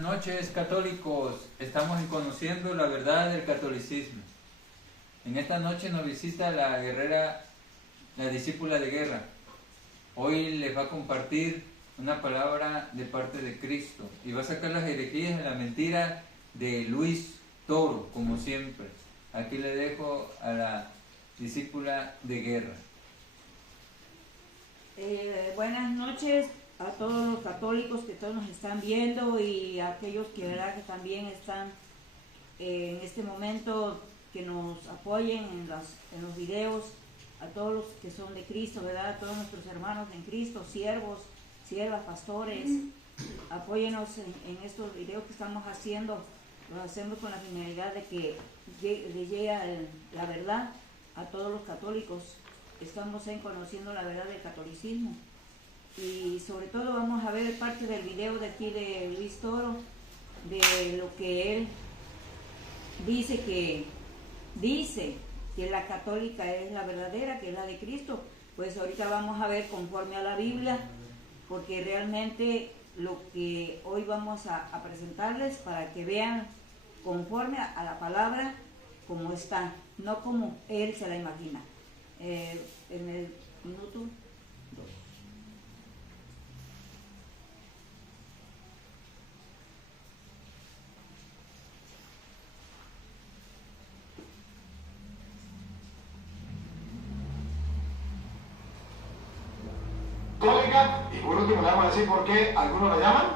Buenas noches, católicos. Estamos conociendo la verdad del catolicismo. En esta noche nos visita la guerrera, la discípula de guerra. Hoy les va a compartir una palabra de parte de Cristo y va a sacar las herejías y la mentira de Luis Toro, como siempre. Aquí le dejo a la discípula de guerra. Buenas noches a todos los católicos que todos nos están viendo y a aquellos que, ¿verdad?, que también están en este momento, que nos apoyen en los videos, a todos los que son de Cristo, ¿verdad?, a todos nuestros hermanos en Cristo, siervos, siervas, pastores, apóyenos en estos videos que estamos haciendo. Los hacemos con la finalidad de que llegue la verdad a todos los católicos. Estamos conociendo la verdad del catolicismo. Y sobre todo vamos a ver parte del video de aquí de Luis Toro, de lo que él dice que la católica es la verdadera, que es la de Cristo. Pues ahorita vamos a ver conforme a la Biblia, porque realmente lo que hoy vamos a presentarles para que vean conforme a la palabra como está, no como él se la imagina. En el minuto 2. Y por último le vamos a decir por qué algunos la llaman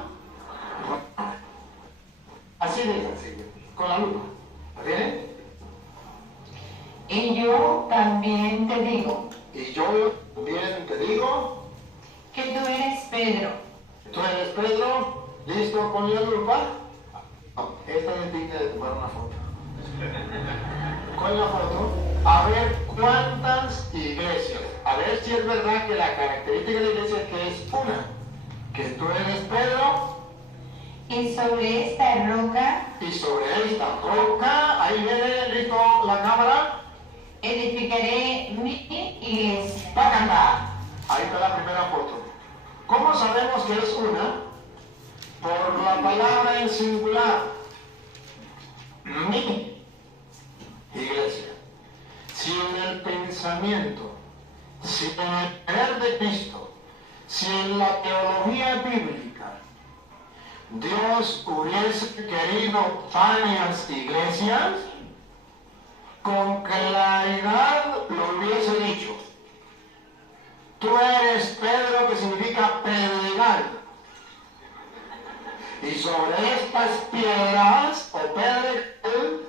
así de sencillo, con la lupa. ¿Está bien? Y yo también te digo Y yo también te digo que tú eres Pedro. tú eres Pedro. ¿Listo con la lupa? No, esta es digna de tomar una foto. Con la foto, a ver cuántas iglesias, a ver si es verdad que la característica de la iglesia es que es una, que tú eres Pedro, Y sobre esta roca y sobre esta roca, ahí viene, listo la cámara, edificaré mi iglesia. va a cantar. Ahí está la primera foto. ¿Cómo sabemos que es una? Por la palabra en singular, mi iglesia. Sin el pensamiento, sin el poder de Cristo, sin la teología bíblica, Dios hubiese querido varias iglesias, con claridad lo hubiese dicho. Tú eres Pedro, que significa pedregal. Y sobre estas piedras, o pedregal,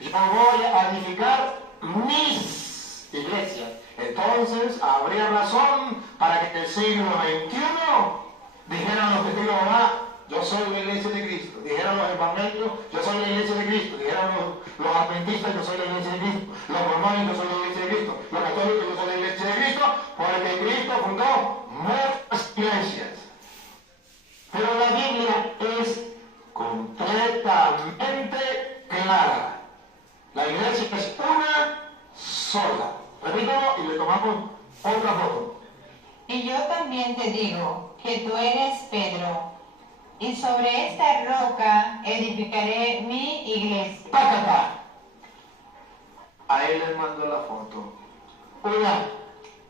yo voy a edificar mis iglesias. Entonces, habría razón para que en el siglo XXI dijeran los testigos de Jehová: yo soy la iglesia de Cristo. Dijeron los evangélicos: yo soy la iglesia de Cristo. Dijeron los adventistas: yo soy la iglesia de Cristo. Los mormones: yo soy la iglesia de Cristo. Los católicos: yo soy la iglesia de Cristo. Porque Cristo fundó muchas iglesias. Pero la Biblia es completamente clara. La iglesia es una sola. Repítalo y le tomamos otra foto. Y yo también te digo que tú eres Pedro. Y sobre esta roca edificaré mi iglesia. ¡Pácata! Ahí les mando la foto. Una,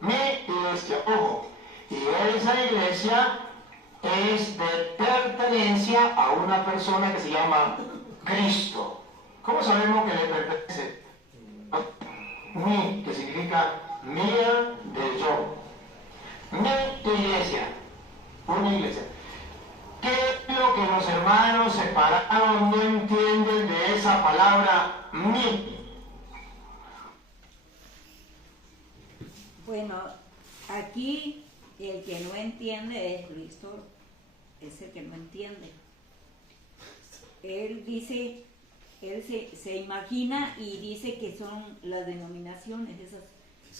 mi iglesia, ojo. Y esa iglesia es de pertenencia a una persona que se llama Cristo. ¿Cómo sabemos que le pertenece? Mi, que significa mía, de yo. Mi iglesia, una iglesia. ¿Qué es lo que los hermanos separados no entienden de esa palabra mi? Bueno, aquí el que no entiende es Luis Toro, es el que no entiende. Él dice, él se imagina y dice que son las denominaciones esas,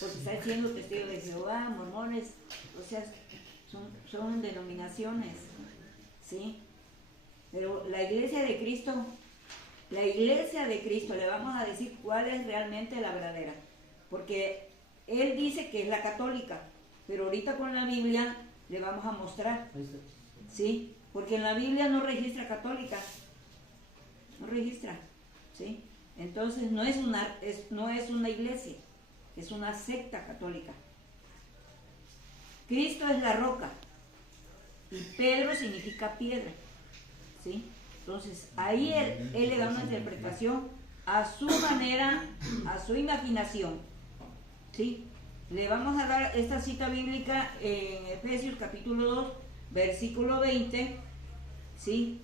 porque está diciendo testigos de Jehová, mormones, o sea, son denominaciones, ¿sí? Pero la iglesia de Cristo, le vamos a decir cuál es realmente la verdadera, porque él dice que es la católica, pero ahorita con la Biblia le vamos a mostrar, ¿sí? porque en la Biblia no registra católica, no registra, ¿sí? Entonces no es una iglesia, es una secta católica. Cristo es la roca y Pedro significa piedra, ¿sí? Entonces ahí él le da una interpretación a su manera, a su imaginación, ¿sí? Le vamos a dar esta cita bíblica en Efesios capítulo 2, versículo 20, ¿sí?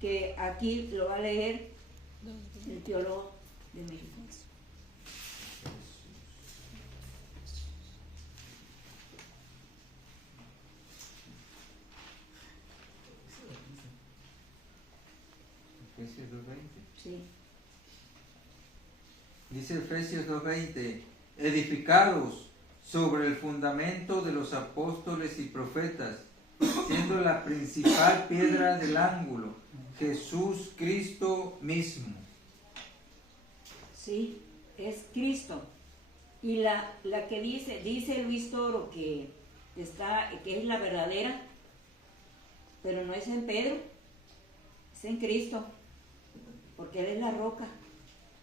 Que aquí lo va a leer el teólogo de México. Efesios 2:20. Sí. Dice Efesios 2:20, edificados sobre el fundamento de los apóstoles y profetas, siendo la principal piedra del ángulo, Jesús Cristo mismo. Sí, es Cristo. Y la que dice Luis Toro que es la verdadera, pero no es en Pedro, es en Cristo, porque Él es la roca.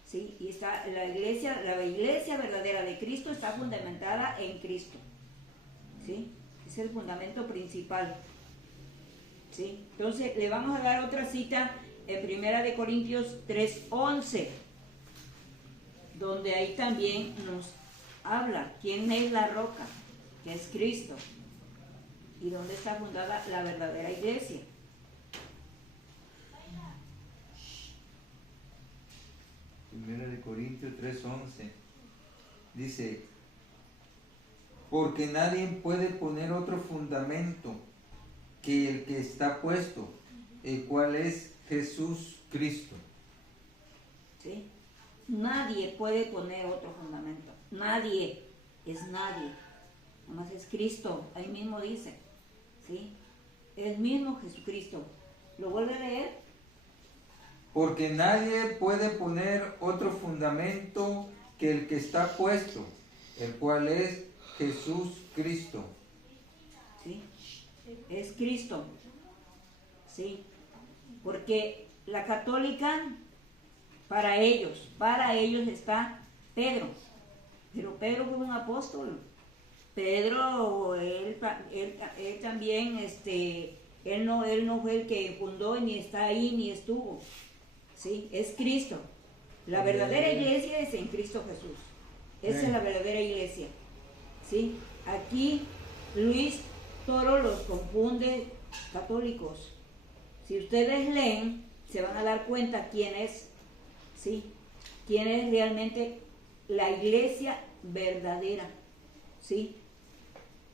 Sí, y está la iglesia verdadera de Cristo está fundamentada en Cristo. ¿Sí? Es el fundamento principal. ¿Sí? Entonces le vamos a dar otra cita en 1 Corintios 3:11, donde ahí también nos habla quién es la roca, que es Cristo, y dónde está fundada la verdadera iglesia. Primera de Corintios 3:11 dice, porque nadie puede poner otro fundamento que el que está puesto, el cual es Jesús Cristo. ¿Sí? Nadie puede poner otro fundamento. Nadie es nadie. Nomás es Cristo. Ahí mismo dice. ¿Sí? El mismo Jesucristo. ¿Lo vuelve a leer? Porque nadie puede poner otro fundamento que el que está puesto, el cual es Jesús Cristo. ¿Sí? Es Cristo. ¿Sí? Porque la católica, para ellos está Pedro. Pero Pedro fue un apóstol. Pedro, él también, él no fue el que fundó, ni está ahí, ni estuvo. ¿Sí? Es Cristo. La verdadera iglesia es en Cristo Jesús. Esa es la verdadera iglesia. ¿Sí? Aquí Luis Toro los confunde católicos. Si ustedes leen, se van a dar cuenta quién es, ¿sí? Quién es realmente la iglesia verdadera, ¿sí?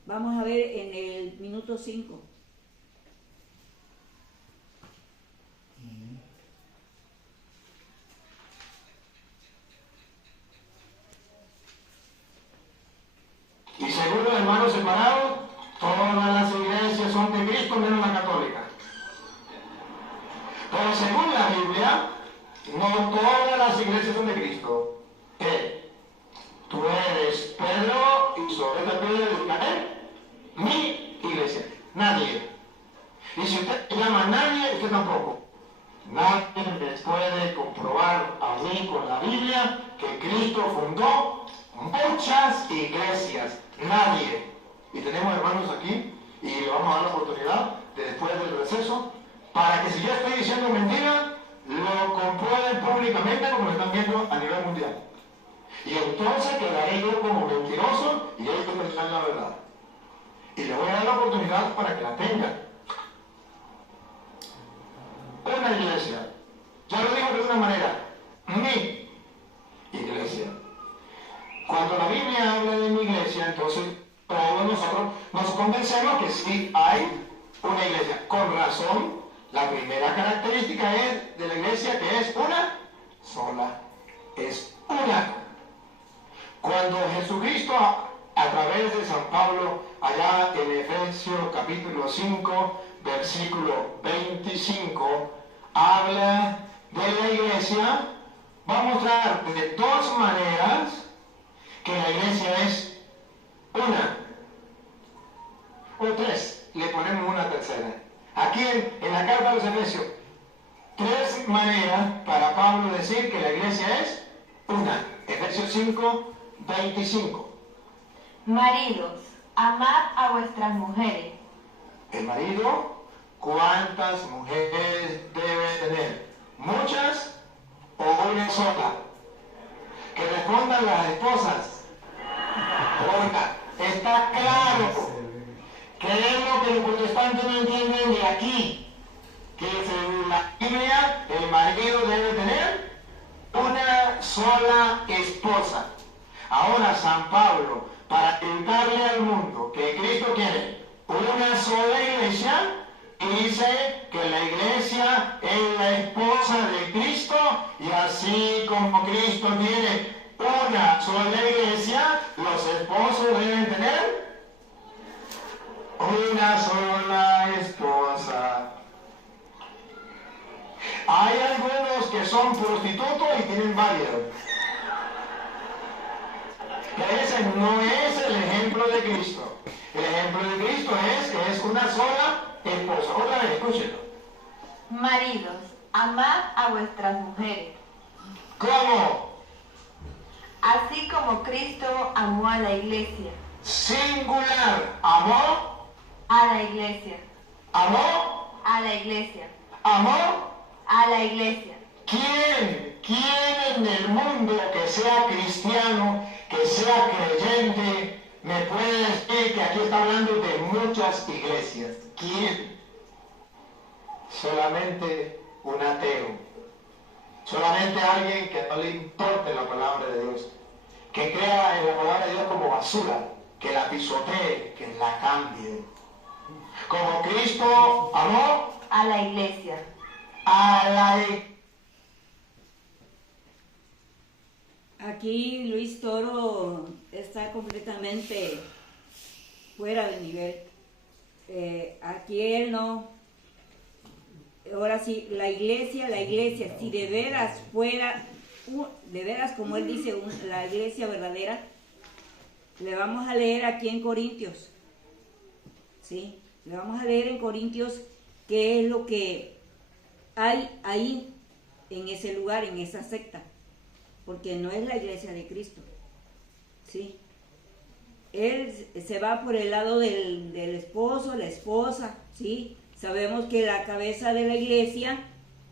Vamos a ver en el minuto 5. Y según los hermanos separados, todas las iglesias son de Cristo menos la católica. Pero según la Biblia, no todas las iglesias son de Cristo. ¿Qué? Tú eres Pedro y sobre esta piedra edificaré mi iglesia. Nadie. Y si usted se llama nadie, usted tampoco. Nadie les puede comprobar a mí con la Biblia que Cristo fundó muchas iglesias. Nadie. Y tenemos hermanos aquí y le vamos a dar la oportunidad de después del receso para que si yo estoy diciendo mentira, lo comprueben públicamente como lo están viendo a nivel mundial. Y entonces quedaré yo como mentiroso y ellos me están la verdad. Y le voy a dar la oportunidad para que la tengan. Una iglesia, ya lo digo de una manera, mi iglesia. Cuando la Biblia habla de mi iglesia, entonces todos nosotros nos convencemos que sí hay una iglesia. Con razón, la primera característica es de la iglesia que es una sola. Es una. Cuando Jesucristo, a través de San Pablo, allá en Efesios capítulo 5, versículo 25, habla de la iglesia, va a mostrar de dos maneras que la iglesia es una. O tres, le ponemos una tercera. Aquí en la carta a los Efesios, 3 maneras para Pablo decir que la iglesia es una. Efesios 5, 25. Maridos, amad a vuestras mujeres. El marido, ¿cuántas mujeres debe tener? ¿Muchas o una sola? Que respondan las esposas. Oiga, está claro. Creemos que los protestantes no entienden de aquí, que según la Biblia el marido debe tener una sola esposa. Ahora San Pablo, para pintarle al mundo que Cristo quiere una sola iglesia, dice que la iglesia es la esposa de Cristo, y así como Cristo tiene una sola iglesia, los esposos deben tener una sola esposa. Hay algunos que son prostitutos y tienen varias. Ese no es el ejemplo de Cristo. El ejemplo de Cristo es que es una sola esposa. Otra vez, escúchenlo. Maridos, amad a vuestras mujeres, ¿Cómo? así como Cristo amó a la iglesia. Singular. Amor. A la iglesia. Amor. A la iglesia. Amor. A la iglesia. ¿Quién en el mundo que sea cristiano, que sea creyente, me puede decir que aquí está hablando de muchas iglesias? ¿Quién? Solamente un ateo. Solamente alguien que no le importe la palabra de Dios, que crea en la palabra de Dios como basura, que la pisotee, que la cambie. Como Cristo amó A la iglesia. a la iglesia. Aquí Luis Toro está completamente fuera de nivel. Aquí él no. Ahora sí, la iglesia, si de veras fuera, de veras como él dice, la iglesia verdadera, le vamos a leer aquí en Corintios. ¿Sí? Le vamos a leer en Corintios qué es lo que hay ahí, en ese lugar, en esa secta. Porque no es la iglesia de Cristo. ¿Sí? Él se va por el lado del esposo, la esposa, ¿sí? Sabemos que la cabeza de la iglesia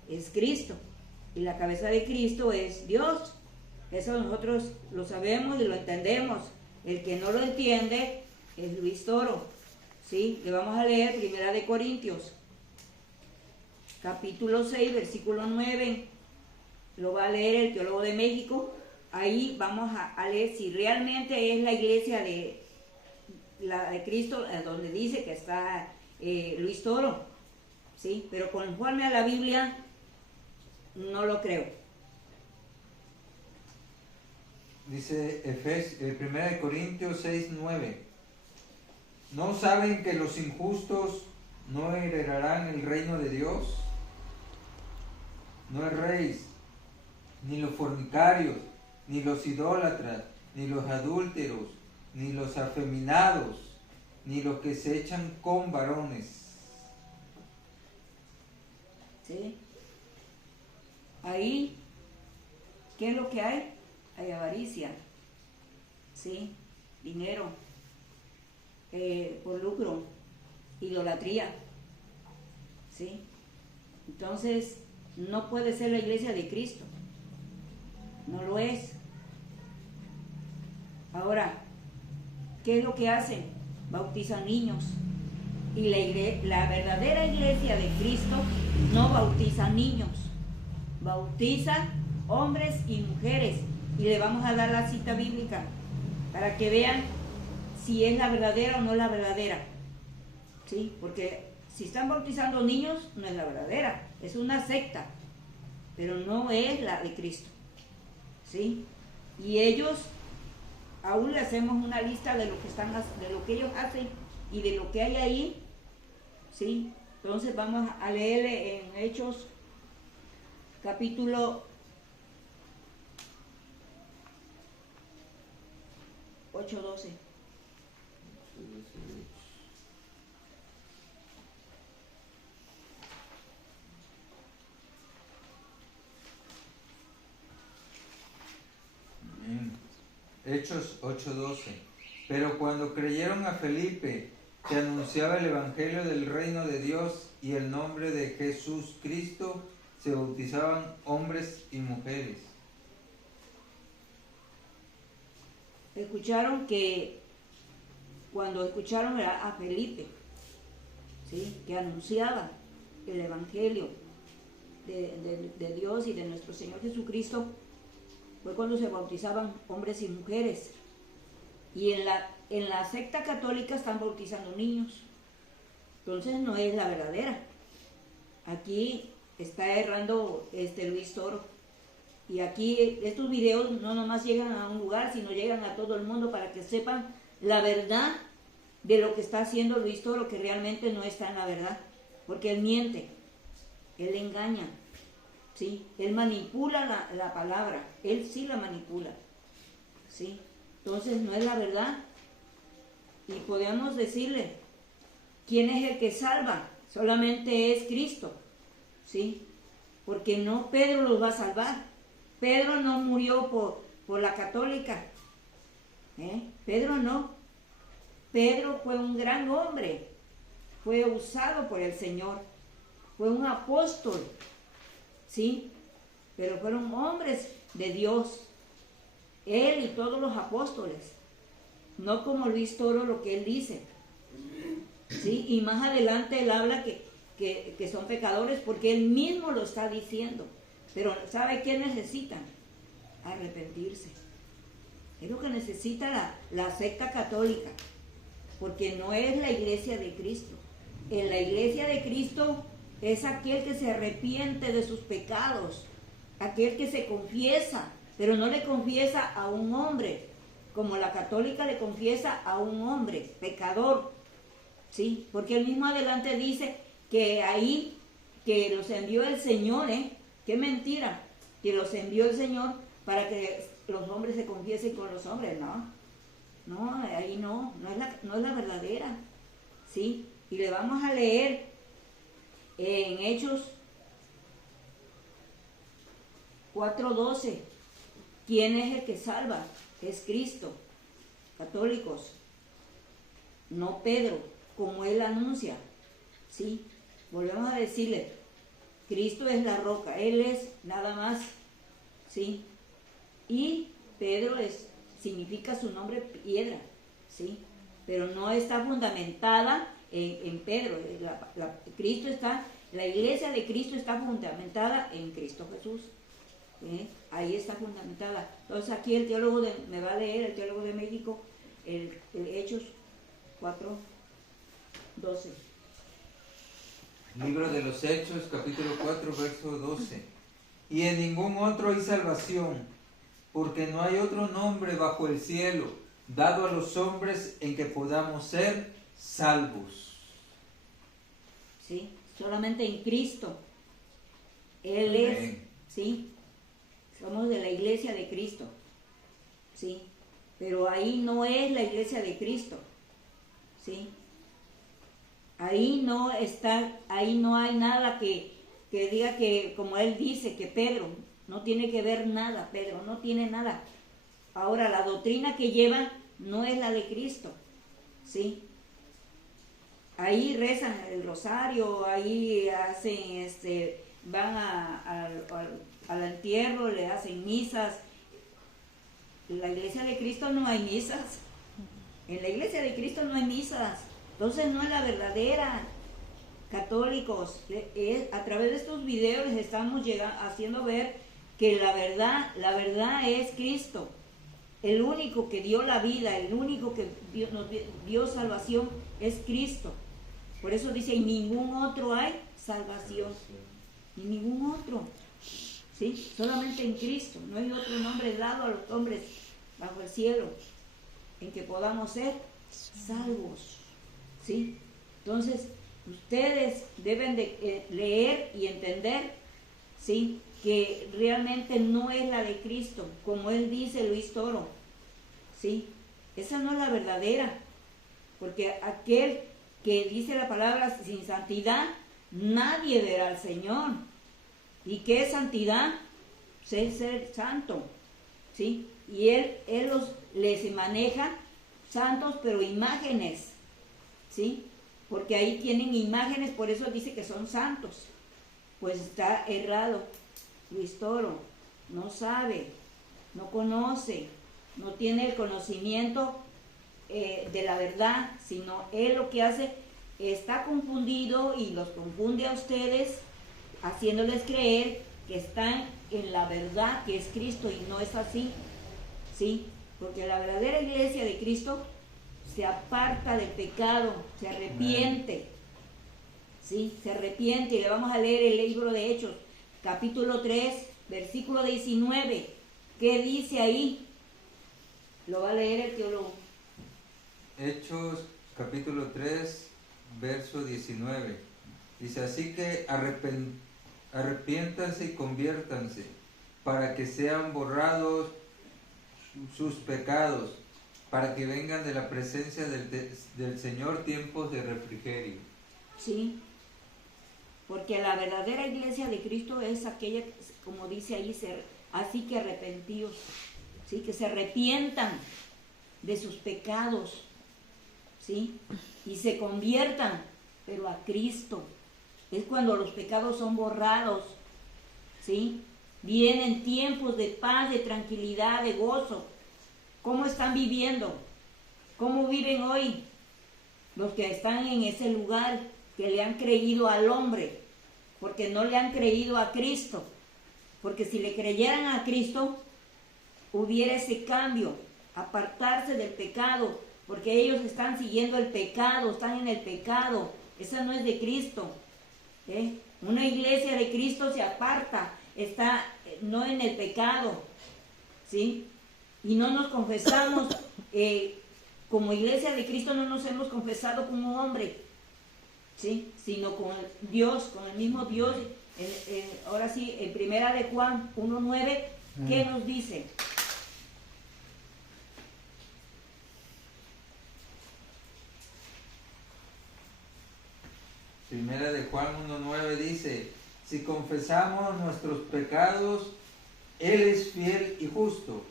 es Cristo. Y la cabeza de Cristo es Dios. Eso nosotros lo sabemos y lo entendemos. El que no lo entiende es Luis Toro. ¿Sí? Le vamos a leer 1 Corintios, capítulo 6, versículo 9. Lo va a leer el teólogo de México. Ahí vamos a leer si realmente es la iglesia de Cristo, donde dice que está Luis Toro. ¿Sí? Pero conforme a la Biblia, no lo creo. Dice 1 Corintios 6, 9. ¿No saben que los injustos no heredarán el reino de Dios? No erréis, ni los fornicarios, ni los idólatras, ni los adúlteros, ni los afeminados, ni los que se echan con varones. ¿Sí? Ahí, ¿qué es lo que hay? Hay avaricia, ¿sí? Dinero, por lucro, idolatría, ¿sí? Entonces, no puede ser la iglesia de Cristo, no lo es. Ahora, ¿qué es lo que hacen? Bautizan niños. Y la verdadera iglesia de Cristo no bautiza niños, bautiza hombres y mujeres. Y le vamos a dar la cita bíblica para que vean si es la verdadera o no la verdadera. ¿Sí? Porque si están bautizando niños, no es la verdadera, es una secta, pero no es la de Cristo. ¿Sí? Y ellos, aún le hacemos una lista de lo que ellos hacen y de lo que hay ahí. ¿Sí? Entonces vamos a leerle en Hechos capítulo 8:12. Hechos 8:12. Pero cuando creyeron a Felipe, que anunciaba el evangelio del reino de Dios y el nombre de Jesús Cristo, se bautizaban hombres y mujeres. Escucharon que, cuando escucharon a Felipe, ¿sí?, que anunciaba el evangelio de Dios y de nuestro Señor Jesucristo, fue cuando se bautizaban hombres y mujeres. Y en la secta católica están bautizando niños. Entonces no es la verdadera. Aquí está errando Luis Toro. Y aquí estos videos no nomás llegan a un lugar, sino llegan a todo el mundo para que sepan la verdad de lo que está haciendo Luis Toro, que realmente no está en la verdad. Porque él miente, él engaña, ¿sí? Él manipula la palabra, él sí la manipula, ¿sí? Entonces no es la verdad. Y podemos decirle, ¿quién es el que salva? Solamente es Cristo, ¿sí? Porque no Pedro los va a salvar. Pedro no murió por la católica, Pedro no. Pedro fue un gran hombre, fue usado por el Señor, fue un apóstol, ¿sí? Pero fueron hombres de Dios, él y todos los apóstoles, no como Luis Toro lo que él dice, ¿sí? Y más adelante él habla que son pecadores porque él mismo lo está diciendo. Pero ¿sabe qué necesitan? Arrepentirse. Es lo que necesita la secta católica, porque no es la iglesia de Cristo. En la iglesia de Cristo es aquel que se arrepiente de sus pecados, aquel que se confiesa, pero no le confiesa a un hombre, como la católica le confiesa a un hombre pecador, ¿sí? Porque él mismo adelante dice que ahí, que los envió el Señor, qué mentira, que los envió el Señor para que los hombres se confiesen con los hombres. No, ahí no es la verdadera, ¿sí? Y le vamos a leer en Hechos 4:12, ¿quién es el que salva? Es Cristo. Católicos, no Pedro, como él anuncia, ¿sí? Volvemos a decirle, Cristo es la roca, él es nada más, ¿sí? Y Pedro significa su nombre piedra, ¿sí? Pero no está fundamentada en Pedro. La iglesia de Cristo está fundamentada en Cristo Jesús. Ahí está fundamentada. Entonces aquí el teólogo me va a leer, el teólogo de México, el Hechos 4:12. Libro de los Hechos, capítulo 4, verso 12. Y en ningún otro hay salvación, porque no hay otro nombre bajo el cielo dado a los hombres en que podamos ser salvos. Sí, solamente en Cristo. Él Amén. es, sí, somos de la iglesia de Cristo, sí, pero ahí no es la iglesia de Cristo, sí. Ahí no hay nada que diga que, como él dice, que Pedro no tiene que ver nada, Pedro no tiene nada. Ahora, la doctrina que lleva no es la de Cristo, ¿sí? Ahí rezan el rosario, ahí hacen, van al entierro, le hacen misas. En la iglesia de Cristo no hay misas. En la iglesia de Cristo no hay misas. Entonces no es la verdadera. Católicos, a través de estos videos les estamos haciendo ver que la verdad es Cristo. El único que dio la vida, el único que nos dio salvación es Cristo. Por eso dice, en ningún otro hay salvación. En ningún otro. ¿Sí? Solamente en Cristo. No hay otro nombre dado a los hombres bajo el cielo en que podamos ser salvos. ¿Sí? Entonces, ustedes deben de leer y entender, ¿sí?, que realmente no es la de Cristo, como él dice, Luis Toro, ¿sí? Esa no es la verdadera, porque aquel que dice la palabra sin santidad, nadie verá al Señor. ¿Y qué es santidad? Ser santo, ¿sí? Y él les maneja santos, pero imágenes, ¿sí? Porque ahí tienen imágenes, por eso dice que son santos. Pues está errado. Luis Toro no sabe, no conoce, no tiene el conocimiento de la verdad, sino él lo que hace, está confundido y los confunde a ustedes, haciéndoles creer que están en la verdad, que es Cristo, y no es así, ¿sí? Porque la verdadera iglesia de Cristo se aparta del pecado, se arrepiente, ¿sí? Se arrepiente. Y le vamos a leer el libro de Hechos, capítulo 3, versículo 19. ¿Qué dice ahí? Lo va a leer el teólogo. Hechos, capítulo 3, verso 19. Dice, así que arrepiéntanse y conviértanse, para que sean borrados sus pecados, para que vengan de la presencia del Señor tiempos de refrigerio. Sí, porque la verdadera iglesia de Cristo es aquella, como dice ahí, así que arrepentidos, ¿sí? Que se arrepientan de sus pecados, ¿sí? Y se conviertan, pero a Cristo. Es cuando los pecados son borrados, ¿sí? Vienen tiempos de paz, de tranquilidad, de gozo. ¿Cómo están viviendo? ¿Cómo viven hoy los que están en ese lugar, que le han creído al hombre, porque no le han creído a Cristo? Porque si le creyeran a Cristo, hubiera ese cambio, apartarse del pecado, porque ellos están siguiendo el pecado, están en el pecado. Esa no es de Cristo, ¿eh? Una iglesia de Cristo se aparta, está no en el pecado, ¿sí? Y no nos confesamos, como iglesia de Cristo no nos hemos confesado como hombre, ¿sí? Sino con Dios, con el mismo Dios. Ahora sí, en primera de Juan 1:9, ¿qué nos dice? Primera de Juan 1:9 dice, si confesamos nuestros pecados, Él es fiel y justo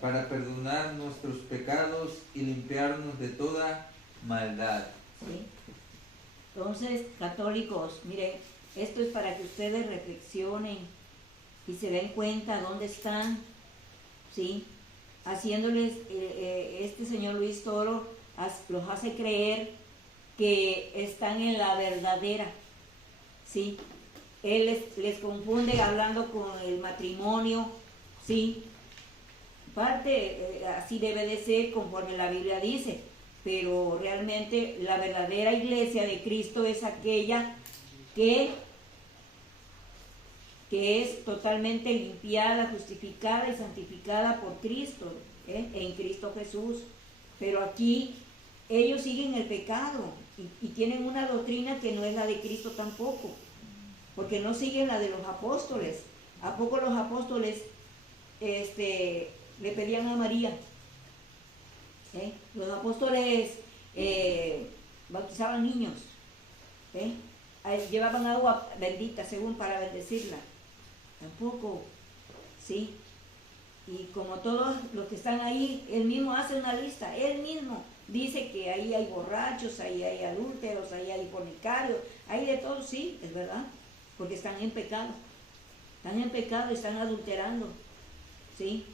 para perdonar nuestros pecados y limpiarnos de toda maldad. ¿Sí? Entonces, católicos, miren, esto es para que ustedes reflexionen y se den cuenta dónde están, ¿sí? Haciéndoles, este señor Luis Toro los hace creer que están en la verdadera, ¿sí? Él les confunde hablando con el matrimonio, ¿sí? Parte, así debe de ser conforme la Biblia dice, pero realmente la verdadera iglesia de Cristo es aquella que es totalmente limpiada, justificada y santificada por Cristo, en Cristo Jesús. Pero aquí ellos siguen el pecado y tienen una doctrina que no es la de Cristo tampoco, porque no siguen la de los apóstoles. ¿A poco los apóstoles le pedían a María? Los apóstoles bautizaban niños, llevaban agua bendita según para bendecirla. Tampoco, ¿sí? Y como todos los que están ahí, él mismo hace una lista, él mismo dice que ahí hay borrachos, ahí hay adúlteros, ahí hay fornicarios, hay de todo, sí, es verdad, porque están en pecado, están adulterando, ¿sí?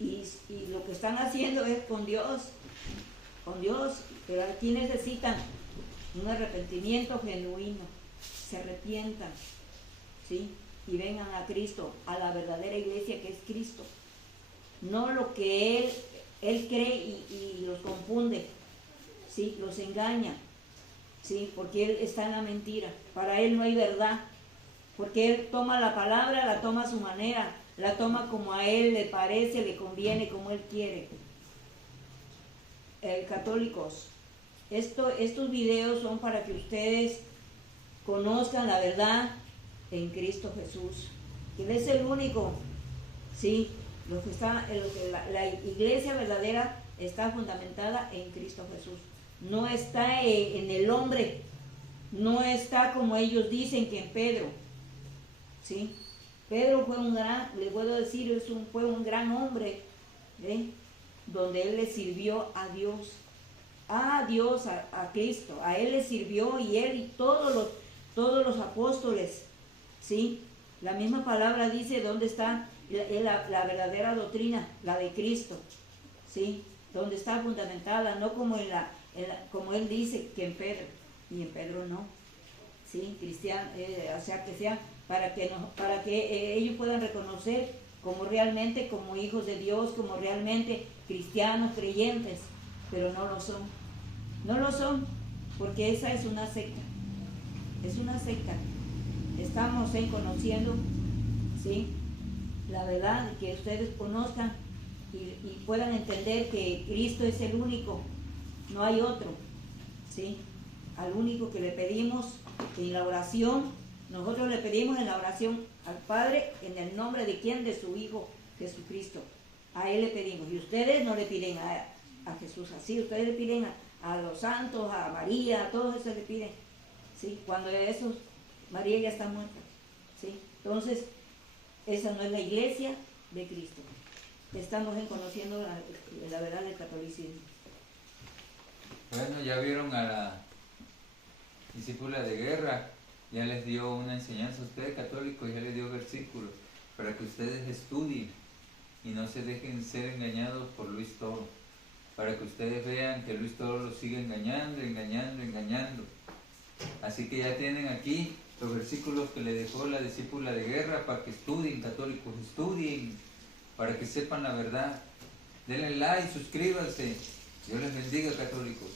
Y lo que están haciendo es con Dios, pero aquí necesitan un arrepentimiento genuino, se arrepientan, ¿sí? Y vengan a Cristo, a la verdadera iglesia que es Cristo, no lo que él cree y los confunde, ¿sí? Los engaña, ¿sí? Porque él está en la mentira, para él no hay verdad, porque él toma la palabra, la toma a su manera, la toma como a él le parece, le conviene, como él quiere. Católicos, estos videos son para que ustedes conozcan la verdad en Cristo Jesús, que Él es el único, ¿sí? La iglesia verdadera está fundamentada en Cristo Jesús, no está en el hombre, no está como ellos dicen que en Pedro, ¿sí? Pedro fue le puedo decir, fue un gran hombre, ¿ven? Donde él le sirvió a Dios, a Cristo, a él le sirvió, y él y todos los apóstoles, ¿sí? La misma palabra dice dónde está la verdadera doctrina, la de Cristo, ¿sí? Donde está fundamentada, no como como él dice que en Pedro, y en Pedro no, ¿sí? Cristiano, o sea, que sea para que ellos puedan reconocer como realmente, como hijos de Dios, como realmente cristianos, creyentes, pero no lo son. No lo son, porque esa es una secta. Es una secta. Estamos conociendo, ¿sí? La verdad, que ustedes conozcan y puedan entender que Cristo es el único, no hay otro, ¿sí? Al único que le pedimos en la oración, nosotros le pedimos en la oración al Padre, en el nombre de quién, de su Hijo Jesucristo. A Él le pedimos, y ustedes no le piden a Jesús así, ustedes le piden a los santos, a María, a todos esos le piden, ¿sí? Cuando esos, María ya está muerta, ¿sí? Entonces, esa no es la iglesia de Cristo. Estamos conociendo la verdad del catolicismo. Bueno, ya vieron a la discípula de guerra, ya les dio una enseñanza a ustedes católicos, ya les dio versículos para que ustedes estudien y no se dejen ser engañados por Luis Toro, para que ustedes vean que Luis Toro los sigue engañando. Así que ya tienen aquí los versículos que le dejó la discípula de guerra para que estudien, católicos, estudien, para que sepan la verdad. Denle like, suscríbanse. Dios les bendiga, católicos.